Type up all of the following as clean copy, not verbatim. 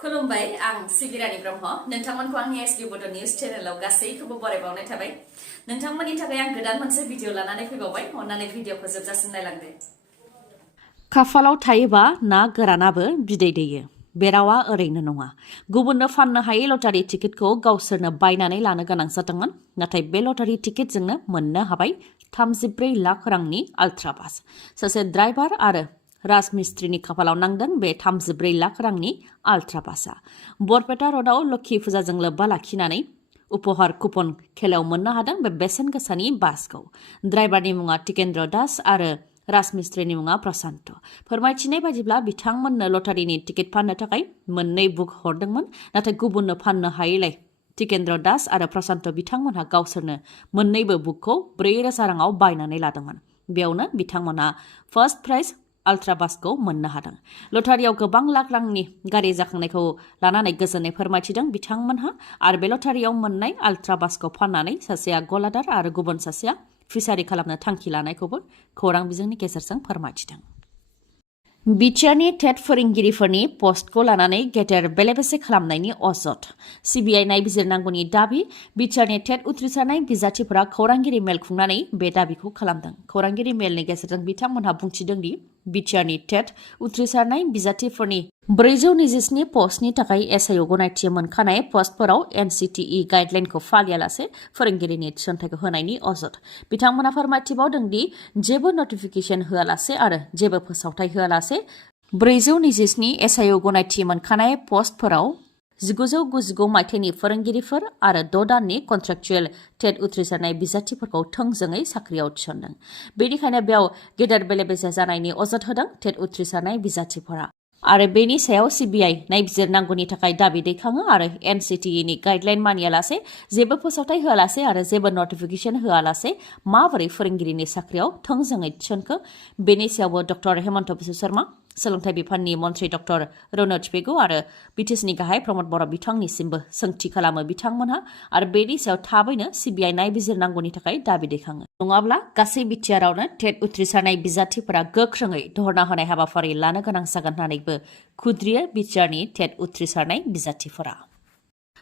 खुलुमबाय आं सिबिरानि ब्रह्म नोंथांमोनखौ आंनि एसबि बड' निउज चेनेलाव गासैखौबो बरायबावनाय थाबाय नोंथांमोननि थाखाय आं गोदान मोनसे भिडिअ लानानै फैबावबाय अन्नानै भिडिअखौ जोबजासिम नायलांदो खाफालाव थायोबा ना गोरानाबो बिदै दैयो बे रावा ओरैनो नङा गुबुननो फाननो हायै लटारि टिकेटखौ गावसोरनो बायनानै लानो गोनां जादोंमोन नाथाय बे लटारि टिकेटजोंनो मोननो हाबाय 34 लाख रांनि आल्ट्रा बास सासे ड्राइभार आरो राजमिस्त्रिनि खाफालाव नांदों बे 34 लाख रांनि आल्ट्रा बासआ बरपेटा र'डआव लोक्षि फुजाजों लोब्बा लाखिनानै उपहार कुपन खेलायाव मोननो हादों बे बेसेन गोसानि बासखौ ड्राइभारनि मुङा टिकेन्द्र दास आरो राजमिस्त्रिनि मुङा प्रशान्त फोरमायथिनाय बायदिब्ला बिथांमोननो लटारिनि टिकेट फाननो थाखाय मोननै बुक हरदोंमोन नाथाय गुबुननो फाननो हायैलाय टिकेन्द्र दास आरो प्रशान्त बिथांमोनहा गावसोरनो मोननैबो बुकखौ 4,000 राङाव बायनानै लादोंमोन बेयावनो बिथांमोनहा फार्स्ट प्राइज आल्ट्रा बासखौ मोननो हादों लटारियाव गोबां लाख रांनि गारि जाखांनायखौ लानानै गोजोननाय फोरमायथिदों बिथांमोनहा आरो बे लटारियाव मोननाय आल्ट्रा बासखौ फाननानै सासेया गलादार आरो गुबुन सासेया फिसारि खालामनो थांखि लानायखौबो खौरां बिजोंनि गेजेरजों फोरमायथिदों बिटिआरनि टेट फोरोंगिरिफोरनि पस्टखौ लानानै गेदेर बेले-बेजे खालामनायनि अजद सिबिआइ नायबिजिरनांगौनि दाबि बिटिआरनि टेट उथ्रिसारनाय बिजाथिफोरा खौरांगिरि मेल खुंनानै बे दाबिखौ खालामदों खौरांगिरि मेलनि गेजेरजों बिथांमोनहा बुंथिदों दि बिटिआरनि टेट उथ्रिसारनाय बिजाथिफोरनि 427 पस्टनि थाखाय एसआइअ गनायथि मोनखानाय पस्टफोराव एनसिटिइ गाइडलाइनखौ फालियालासे फोरोंगिरिनि थिसनथाइखौ होनायनि अजद बिथांमोनहा फोरमायथिबावदों दि जेबो नटिफिकेसन होआलासे आरो जेबो फोसावथाय होआलासे 427 एसआइअ गनायथि मोनखानाय पस्टफोराव 1999 मायथाइनि फोरोंगिरिफोर आरो 6 दाननि कन्ट्रेक्चुएल टेट उथ्रिसारनाय बिजाथिफोरखौ थोंजोङै साख्रियाव थिसनदों बेनिखायनो बेयाव गेदेर बेले-बेजे जानायनि अजद होदों टेट उथ्रिसारनाय बिजाथिफोरा आरो बेनि सायाव सिबिआइ नायबिजिरनांगौनि थाखाय दाबि दैखाङो आरो एनसिटिइनि गाइडलाइन मानियालासे जेबो फोसावथाय होआलासे आरो जेबो नटिफिकेसन होआलासे माबोरै फोरोंगिरिनि साख्रियाव थोंजोङै थिसनखो बेनि सायावबो डक्टर हेमन्त बिश्व शर्मा सोलोंथाइ बिफाननि मन्थ्रि डक्टर रनज पेगु आरो बिटिसिनि गाहाय प्रमद बर' बिथांनिसिमबो सोंथि खालामो बिथांमोनहा आरो बेनि सायाव थाबैनो सिबिआइ नायबिजिरनांगौनि थाखाय दाबि दैखाङो नङाब्ला गासै बिटिआरआवनो टेट उथ्रिसारनाय बिजाथिफोरा गोख्रोङै धर्ना होनाय हाबाफारि लानो गोनां जागोन होननानैबो खुद्रियो बिटिआरनि टेट उथ्रिसारनाय बिजाथिफोरा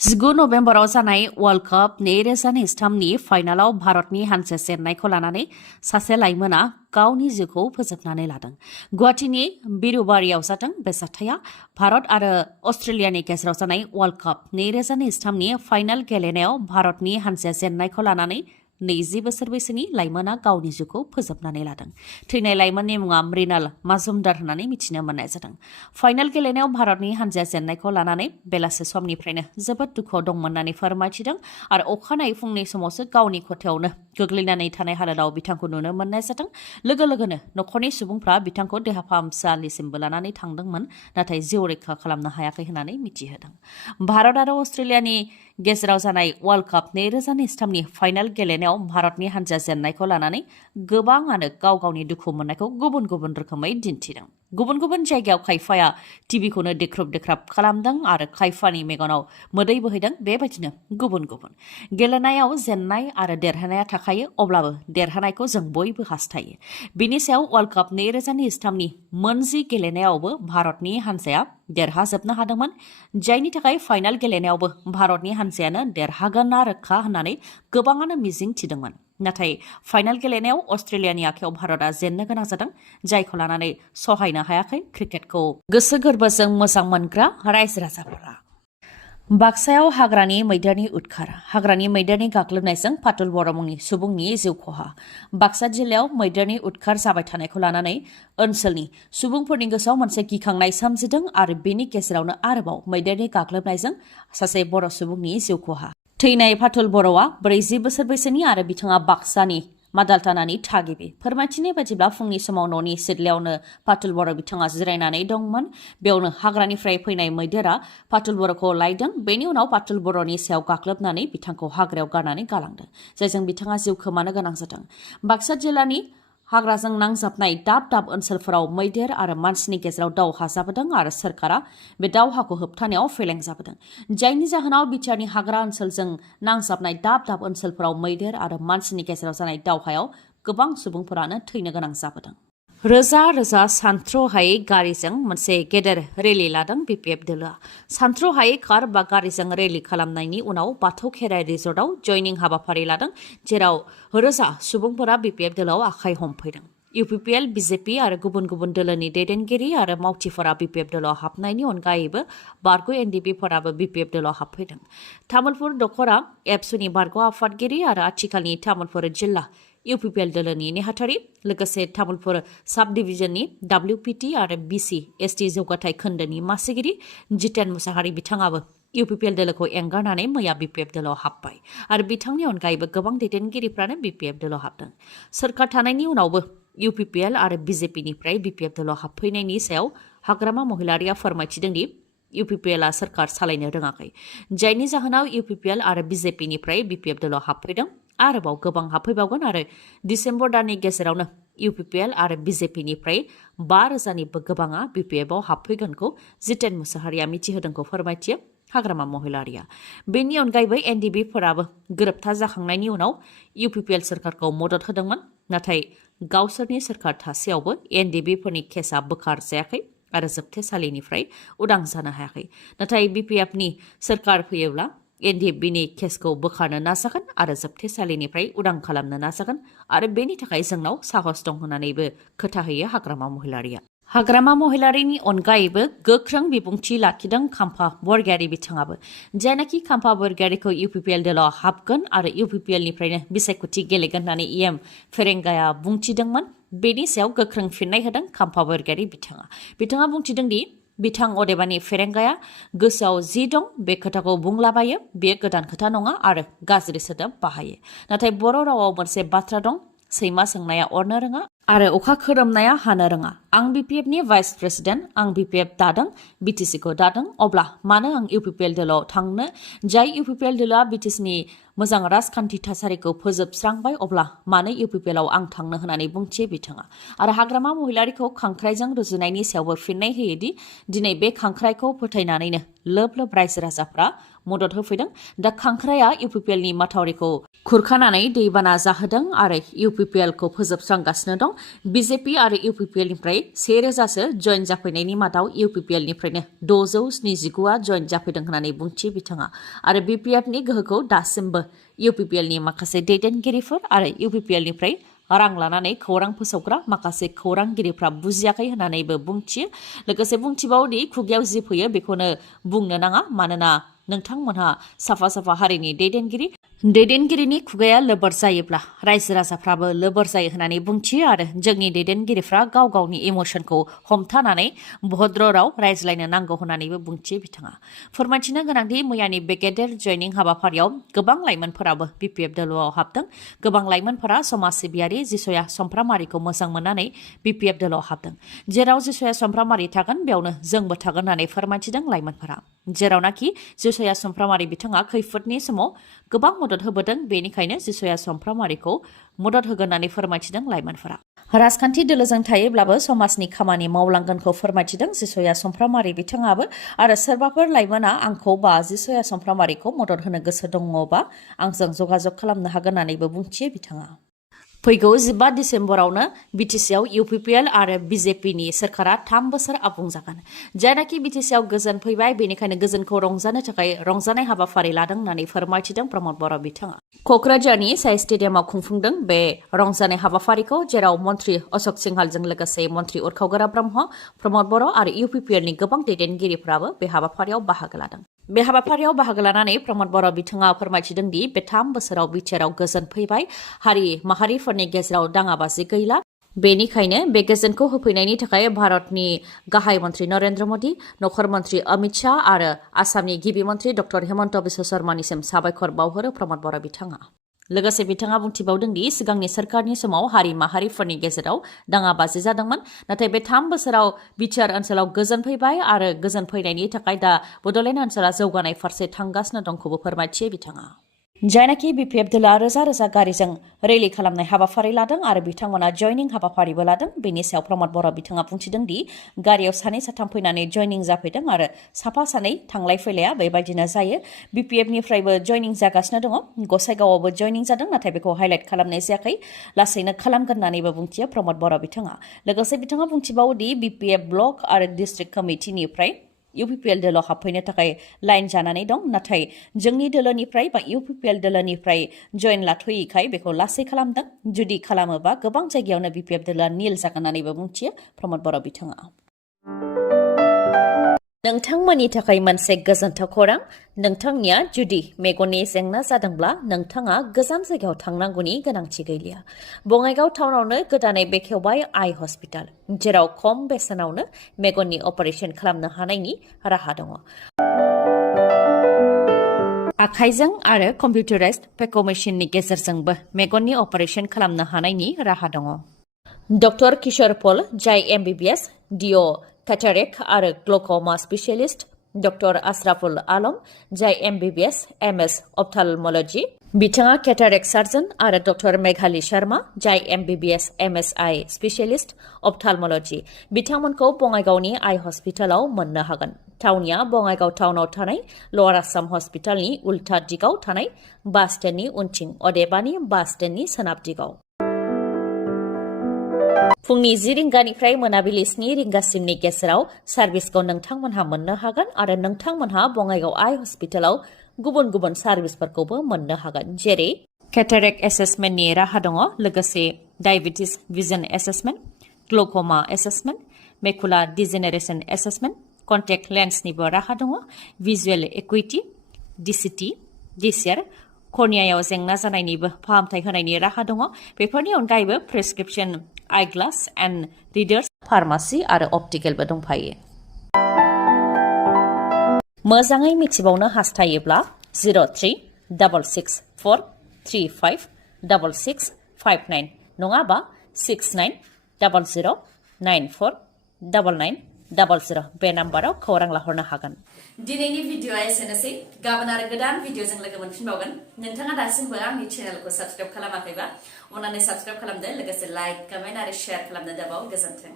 19 नभेम्बराव जानाय वर्ल्ड काप 2023 नि फाइनालाव भारतनि हानजा जेननायखौ लानानै सासे लाइमोना गावनि जिउखौ फोजोबनानै लादों गुवाहाटीनि बिरुबारियाव जादों बे जाथाया भारत आरो अस्ट्रेलियानि गेजेराव जानाय वर्ल्ड काप 2023 नि फाइनाल गेलेनायाव भारतनि हानजाया जेननायखौ लानानै 20 बोसोर बैसोनि लाइमोना गावनि जिउखौ फोजोबनानै लादों थैनाय लाइमोननि मुङा मृणाल माजुमदार होननानै मिथिनो मोननाय जादों फाइनाल गेलेनायाव भारतनि हानजाया जेननायखौ लानानै बेलासे समनिफ्रायनो जोबोद दुखुआव दंमोन होननानै फोरमायथिदों आरो अखानायै फुंनि समावसो गावनि खथायावनो गोग्लैनानै थानाय हालोदाव बिथांखौ नुनो मोननाय जादों लोगो लोगोनो नखरनि सुबुंफ्रा बिथांखौ देहा फाहामसालिसिमबो लानानै थांदोंमोन नाथाय जिउ रैखा खालामनो हायाखै होननानै मिथिहोदों भारत आरो अस्ट्रेलियानि गेजेराव जानाय वर्ल्ड काप 2023 नि फाइनाल गेलेनायाव भारतनि हानजा जेननायखौ लानानै गोबाङानो गाव गावनि दुखु मोननायखौ गुबुन गुबुन रोखोमै दिन्थिदों गुबुन गुबुन जायगायाव खायफाया टिभिखौनो देख्रुब देख्राब खालामदों आरो खायफानि मेगनाव मोदै बोहैदों बेबायदिनो गुबुन गुबुन गेलेनायाव जेननाय आरो देरहानाया थाखायो अब्लाबो देरहानायखौ जों बयबो हास्थायो बिनि सायाव वर्ल्ड काप 2023 नि मोनजि गेलेनायावबो भारतनि हानजाया देरहाजोबनो हादोंमोन जायनि थाखाय फाइनाल गेलेनायावबो भारतनि हानजायानो देरहागोनना रोखा होननानै गोबाङानो मिजिं थिदोंमोन नाथाय फाइनाल गेलेनायाव अस्ट्रेलियानि आखायाव भारतआ जेननो गोनां जादों जायखौ लानानै सहायनो हायाखै क्रिकेटखौ गोसो गोरबोजों मोजां मोनग्रा रायजो राजाफोरा बाक्सायाव हाग्रानि मैदेरनि उदखार हाग्रानि मैदेरनि गाग्लोबनायजों फाथुल बर' मुंनि सुबुंनि जिउ खहा बाक्सा जिल्लायाव मैदेरनि उदखार जाबाय थानायखौ लानानै ओनसोलनि सुबुंफोरनि गोसोआव मोनसे गिखांनाय सोमजिदों आरो बेनि गेजेरावनो आरोबाव मैदेरनि गाग्लोबनायजों सासे बर' सुबुंनि जिउ खहा थैनाय फाथुल बर'आ 40 बोसोर बैसोनि आरो बिथाङा बाक्सानि मादालथानानि थागिबि फोरमायथिनाय बायदिब्ला फुंनि समाव न'नि सिथ्लायावनो फाथुल बर' बिथाङा जिरायनानै दंमोन बेयावनो हाग्रानिफ्राय फैनाय मैदेरा फाथुल बर'खौ लायदों बेनि उनाव फाथुल बर'नि सायाव गाग्लोबनानै बिथांखौ हाग्रायाव गारनानै गालांदों जायजों बिथाङा जिउ खोमानो गोनां जादों बाक्सा जिल्लानि हाग्राजों नांजाबनाय दाब दाब ओनसोलफोराव मैदेर आरो मानसिनि गेजेराव दावहा जाबोदों आरो सोरखारा बे दावहाखौ होबथानायाव फेलें जाबोदों जायनि जाहोनाव बिटिआरनि हाग्रा ओनसोलजों नांजाबनाय दाब दाब ओनसोलफोराव मैदेर आरो मानसिनि गेजेराव जानाय दावहायाव गोबां सुबुंफोरानो थैनो गोनां जाबोदों रोजा रोजा सानथ्र'हायै गारिजों मोनसे गेदेर रेलि लादों बिपिएफ दोलोआ। सानथ्र'हायै कार बा गारिजों रेलि खालामनायनि उनाव बाथौ खेराइ रिजर्टआव जयनिं हाबाफारि लादों, जेराव रोजा सुबुंफोरा बिपिएफ दोलोआव आखाइ हमफैदों। UPPL, BJP आरो गुबुन गुबुन दोलोनि दैदेनगिरि आरो मावथिफोरा बिपिएफ दोलोआव हाबनायनि अनगायैबो बारग' NDBफोराबो बिपिएफ दोलोआव हाबफैदों। तामुलपुर दख'रा एबसुनि बारग' आफादगिरि आरो आथिखालनि तामुलपुर जिल्ला UPPL दोलोनि नेहाथारि, लोगोसे तामुलपुर साब डिभिजननि WPT आरो BC ST जौगाथाय खोन्दोनि मासिगिरि जितेन मुसाहारि बिथाङाबो UPPL दोलोखौ एंगारनानै मैया बिपिएफ दोलोआव हाबबाय आरो बिथांनि अनगायैबो गोबां दैदेनगिरिफ्रानो बिपिएफ दोलोआव हाबदों। सोरखार थानायनि उनावबो UPPL आरो BJPनिफ्राय बिपिएफ दोलोआव हाबफैनायनि सायाव हाग्रामा महिलारिया फोरमायथिदों दि UPPLआ सोरखार सालायनो रोङाखै, जायनि जाहोनाव UPPL आरो BJPनिफ्राय बिपिएफ दोलोआव हाबफैदों। आरोबाव गोबां हाबफैबावगोन आरो डिसेम्बर दाननि गेजेरावनो UPPL आरो BJPनिफ्राय 5,000निबो गोबाङा बिपिएफआव हाबफैगोनखौ जितेन मुसाहारिया मिथिहोदोंखौ फोरमायथियो हाग्रामा महिलारिया। बेनि अनगायैबो NDBफोराबो गोरोबथा जाखांनायनि उनाव UPPL सोरखारखौ मदद होदोंमोन, नाथाय गावसोरनि सोरखार थासेयावबो NDBफोरनि केसआ बोखारजायाखै आरो जोबथेसालिनिफ्राय उदां जानो हायाखै। नाथाय BPFनि सोरखार फैयोब्ला NDBनि केसखौ बोखारनो नाजागोन आरो जोबथेसालिनिफ्राय उदां खालामनो नाजागोन आरो बेनि थाखाय जोंनाव साहस दं होननानैबो खोथा होयो हाग्रामा महिलारिया। हाग्रामा महिलारिनि अनगायैबो गोख्रों बिबुंथि लाखिदों खाम्फा बरगयारी बिथाङाबो, जायनाखि खाम्फा बरगयारीखौ UPPL दोलोआव हाबगोन आरो UPPLनिफ्रायनो बिसायख'थि गेलेगोन होननानै फेरेंगाया बुंथिदोंमोन। बेनि सायाव गोख्रों फिननाय होदों खाम्फा बरगयारी बिथाङा बुंथिदों दि बिथां अदेबानि फेरेंगाया गोसोआव जि दं बे खोथाखौ बुंलाबायो, बेयो गोदान खोथा नङा आरो गाज्रि सोदोब बाहायो। नाथाय बर' रावाव मोनसे बाथ्रा दं, सैमा सोंनाया अरनो रोङा आरो अखा खोरोमनाया हानो रोङा। आं BPFनि भाइस प्रेसिडेन्ट, आं BPF दादों, BTCखौ दादों, अब्ला मानो आं UPPL दोलोआव थांनो? जाय UPPL दोलोआ BTCनि मोजां राजखान्थि थासारिखौ फोजोबस्रांबाय, अब्ला मानो UPPLआव आं थांनो होननानै बुंथियो बिथाङा। आरो हाग्रामा महिलारिखौ खांख्राइजों रुजुनायनि सायावबो फिननाय होयोदि दिनै बे खांख्राइखौ फोथायनानैनो लोब लोब रायजो राजाफ्रा मदद होफैदों। दा खांख्राइया UPPLनि माथावरिखौ खुरखानानै दैबाना जाहोदों आरो UPPLखौ फोजोबस्रांगासिनो दं। BJP आरो UPPLनिफ्राय 1,000सो जयेन जाफैनायनि मादाव UPPLनिफ्रायनो 679आ जयेन जाफैदों होननानै बुंथियो बिथाङा। आरो BPFनि गोहोखौ दासिमबो UPPLनि माखासे दैदेनगिरिफोर आरो UPPLनिफ्राय रां लानानै खौरां फोसावग्रा माखासे खौरांगिरिफ्रा बुजियाखै होननानैबो बुंथियो। लोगोसे बुंथिबावदि खुगायाव जि फैयो बेखौनो बुंनो नाङा, मानोना नोंथांमोनहा साफा साफा हारिनि दैदेनगिरिनि खुगाया लोबर जायोब्ला रायजो राजाफ्राबो लोबर जायो होननानै बुंथियो आरो जोंनि दैदेनगिरिफ्रा गाव गावनि इमोसनखौ हमथानानै भद्र राव रायज्लायनो नांगौ होननानैबो बुंथियो बिथाङा। फोरमायथिनो गोनांदि मैयानि बे गेदेर जयनिं हाबाफारियाव गोबां लाइमोनफोराबो BPF दोलोआव हाबदों। गोबां लाइमोनफोरा समाज सिबियारि जिसया समफ्रामारिखौ मोजां मोननानै BPF दोलोआव हाबदों। जेराव जिसया समफ्रामारि थागोन बेयावनो जोंबो थागोन होननानै फोरमायथिदों लाइमोनफोरा। जेरावनाखि जिसया समफ्रामारि बिथाङा खैफोदनि समाव गोबां मदद होबोदों, बेनिखायनो जिसया समफ्रामारिखौ मदद होगोन होननानै फोरमायथिदों लाइमोनफोरा। राजखान्थि दोलोजों थायोब्लाबो समाजनि खामानि मावलांगोनखौ फोरमायथिदों जिसया समफ्रामारि बिथाङाबो। आरो सोरबाफोर लाइमोना आंखौ बा जिसया समफ्रामारिखौ मदद होनो गोसो दङबा आंजों जगाजग खालामनो हागोन होननानैबो बुंथियो बिथाङा। फैगौ 15 डिसेम्बरावनो BTCआव UPPL आरो BJPनि सोरखारा 3 बोसोर आबुं जागोन। जायनाखि BTCआव गोजोन फैबाय, बेनिखायनो गोजोनखौ रंजानो थाखाय रंजानाय हाबाफारि लादों होननानै फोरमायथिदों प्रमद बर' बिथाङा। क'क्राझारनि साइ स्टेडियामाव खुंफुंदों बे रंजानाय हाबाफारिखौ, जेराव मन्त्रि अशोक सिंहालजों लोगोसे मन्त्रि उरखावगोरा ब्रह्म, प्रमद बर' आरो UPPLनि गोबां दैदेनगिरिफ्राबो बे हाबाफारियाव बाहागो लादों। बे हाबाफारियाव बाहागो लानानै प्रमद बर' बिथाङा फोरमायथिदों दि बे 3 बोसोराव बिटिआरआव गोजोन फैबाय, हारि माहारिफोरनि गेजेराव दाङाबाजि गैला। बेनिखायनो बे गोजोनखौ होफैनायनि थाखाय भारतनि गाहाय मन्त्रि नरेन्द्र मोदी, नखर मन्त्रि अमित शाह आरो आसामनि गिबि मन्त्रि डक्टर हेमन्त बिश्व शर्मानिसिम साबायखर बावहरो प्रमद बर' बिथाङा। लोगोसे बिथाङा बुंथिबावदों दि सिगांनि सोरखारनि समाव हारि माहारिफोरनि गेजेराव दाङाबाजि जादोंमोन, नाथाय बे 3 बोसोराव बिटिआर ओनसोलाव गोजोन फैबाय आरो गोजोन फैनायनि थाखाय दा बड'लेण्ड ओनसोला जौगानाय फारसे थांगासिनो दंखौबो फोरमायथियो बिथाङा। जायनाखि BPF दोला रोजा रोजा गारिजों रेलि खालामनाय हाबाफारि लादों आरो बिथांमोना जयनिं हाबाफारिबो लादों। बेनि सायाव प्रमद बर' बिथाङा बुंथिदों दि गारियाव सानै साथाम फैनानै जयनिं जाफैदों आरो साफा सानै थांलाय फैलाया बेबायदिनो जायो। BPFनिफ्रायबो जयनिं जागासिनो दङ। गसाइगावआवबो जयनिं जादों, नाथाय बेखौ हाइलाइट खालामनाय जायाखै। लासैनो खालामगोन होननानैबो बुंथियो प्रमद बर' बिथाङा। लोगोसे बिथाङा बुंथिबावो दि BPF ब्लक आरो डिस्ट्रिक्ट कमिटिनिफ्राय UPPL दोलोआव हाबफैनो थाखाय लाइन जानानै दं, नाथाय जोंनि दोलोनिफ्राय बा UPPL दोलोनिफ्राय जयन लाथ'यैखाय बेखौ लासै खालामदों। जुदि खालामोबा गोबां जायगायावनो BPF दोलोआ निल जागोन होननानैबो बुंथियो प्रमद बर' बिथाङा। नोंथांमोननि थाखाय मोनसे गोजोनथाव खौरां। नोंथांनिया जुदि मेगननि जेंना जादोंब्ला नोंथाङा गोजान जायगायाव थांनांगौनि गोनांथि गैलिया। बङाइगाव टाउनावनो गोदानै बेखेवबाय आइ हस्पिटाल, जेराव खम बेसेनावनो मेगननि अपारेशन खालामनो हानायनि राहा दङ। आखाइजों आरो कम्पिउटाराइज्ड पेक मेसिननि गेजेरजोंबो मेगननि अपारेशन खालामनो हानायनि राहा दङ। डक्टर किशोर पल, जाय MBBS DO कैटारेक्ट आरो ग्लक'मा स्पेशलिस्ट, डक्टर आशराफुल आलम, जाय MBBS MS अप्थाल्मोलॉजी, बिथाङा कैटारेक्ट सार्जन, आरो डक्टर मेघाली शर्मा, जाय MBBS MSI स्पेशलिस्ट अप्थाल्मोलॉजी, बिथांमोनखौ बङाइगावनि आइ हस्पिटालाव मोननो हागोन। थावनिया बङाइगाव टाउनाव थानाय लवार आसाम हस्पिटालनि उल्था दिगाव थानाय बास स्टेन्डनि उनथिं, अदेबानि बास स्टेन्डनि सोनाब दिगाव। फुंनि 10 रिंगानिफ्राय मोनाबिलि 7 रिंगासिमनि गेजेराव सार्भिसखौ नोंथांमोनहा मोननो हागोन आरो नोंथांमोनहा बङाइगाव आइ हस्पिटालाव गुबुन गुबुन सार्भिसफोरखौबो मोननो हागोन, जेरै कैटारेक्ट एसेसमेन्टनि राहा दङ, लोगोसे diabetes vision assessment, glaucoma assessment, macular degeneration assessment, contact लेन्सनिबो राहा दङ, भिजुएल एकुइटि, DCT, DCR, कर्नियायाव जेंना जानायनिबो फाहामथाय होनायनि राहा दङ। बेफोरनि अनगायैबो prescription eyeglass and readers, pharmacy आरो अप्टिकेलबो दंफायो। मोजाङै मिथिबावनो हास्थायोब्ला 0366435659 नङाबा 6900949900 बे नाम्बाराव खौरां लाहरनो हागोन। दिनैनि भिडिअआ एसेनोसै। गाबोन आरो गोदान भिडिअजों लोगो मोनफिनबावगोन। नोंथाङा दासिमबो आंनि चेनेलखौ साबस्क्राइब खालामाखैबा अन्नानै साबस्क्राइब खालामदो, लोगोसे लाइक, कमेन्ट आरो शेयार खालामनो दाबाव। गोजोन्थों।